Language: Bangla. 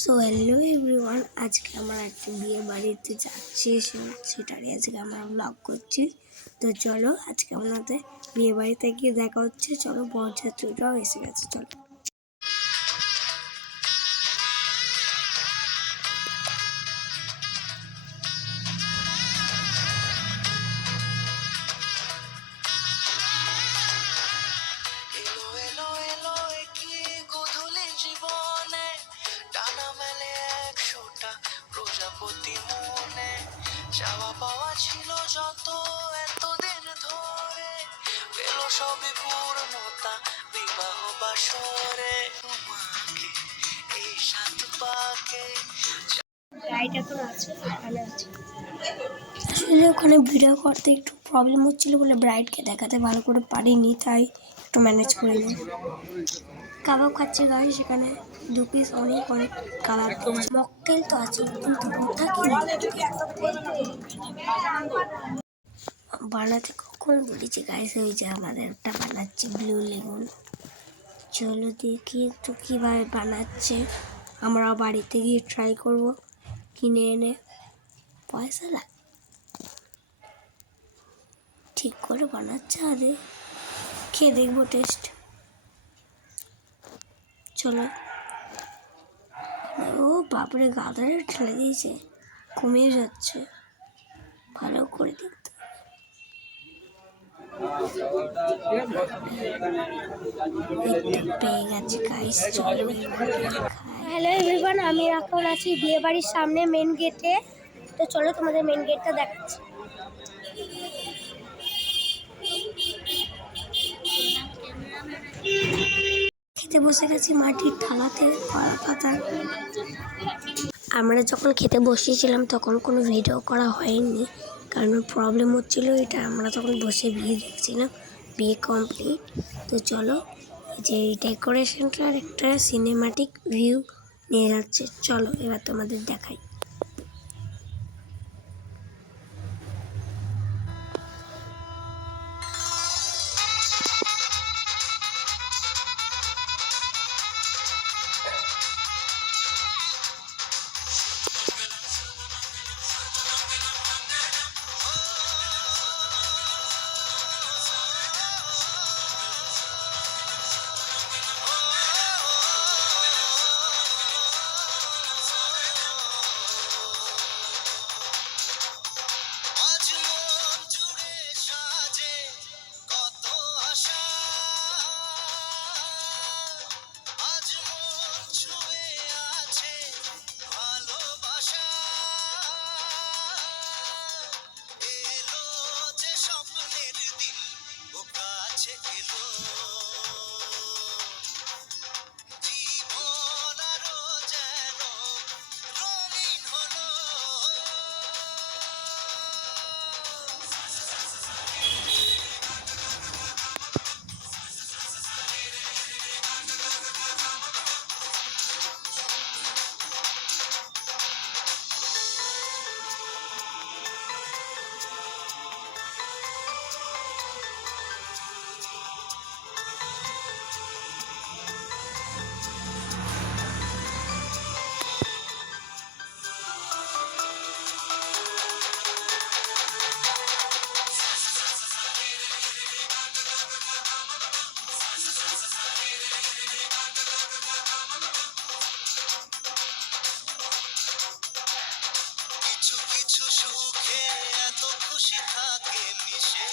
সো হ্যালো এভরিওয়ান, আজকে আমরা একটা বিয়ে বাড়িতে যাচ্ছি, সেটারই আজকে আমরা ব্লগ করছি। তো চলো আজকে আমাদের বিয়ে বাড়িতে গিয়ে দেখা হচ্ছে। চলো, বরযাত্রীরাও এসে গেছে, চলো। প্রজাপতি মনে চাওয়া পাওয়া ছিল যত এতদিন ধরে, পেল সবই পূর্ণতা বিবাহ বাসরে। তোমাকে এই সাত পাকে আসলে ওখানে ভিডিও করতে একটু প্রবলেম হচ্ছিল বলে ব্রাইডকে দেখাতে ভালো করে পারিনি, তাই একটু ম্যানেজ করে নিই। কাবাব খাচ্ছে গাই, সেখানে 2 পিস অনেক কালার মকটেল তো আছে, কিন্তু ওটা কি বানাতে কখন বলেছি গাইস, ওই যে আমাদের একটা বানাচ্ছে ব্লু লেমন। চলো দেখি একটু কীভাবে বানাচ্ছে, আমরা বাড়িতে গিয়ে ট্রাই করব কিনে এনে। পয়সা লাগে, ঠিক করে বানাচ্ছে, আরে খেয়ে দেখবো টেস্ট। চলো। ও বাপরে, গাদারে ঠেলে দিয়েছে, কমিয়ে যাচ্ছে, ভালো করে দেখতে। পেয়ে গেছে গাইস, চলো। হ্যালো এভরিওয়ান, আমি এখন আছি বিয়ে বাড়ির সামনে মেন গেটে। তো চলো তোমাদের মেন গেটটা দেখাচ্ছি। খেতে বসে গেছি মাটির থালাতে, কলা পাতা। আমরা যখন খেতে বসিয়েছিলাম তখন কোনো ভিডিও করা হয়নি, কারণ প্রবলেম হচ্ছিল। এটা আমরা তখন বসে বিয়ে দেখছিলাম, বিয়ে কমপ্লিট। তো চলো, যে ডেকোরেশনটার একটা সিনেমাটিক ভিউ নিয়ে যাচ্ছে, চলো এবার তোমাদের দেখাই। কিছু কিছু সুখে এত খুশি থাকে মিশে।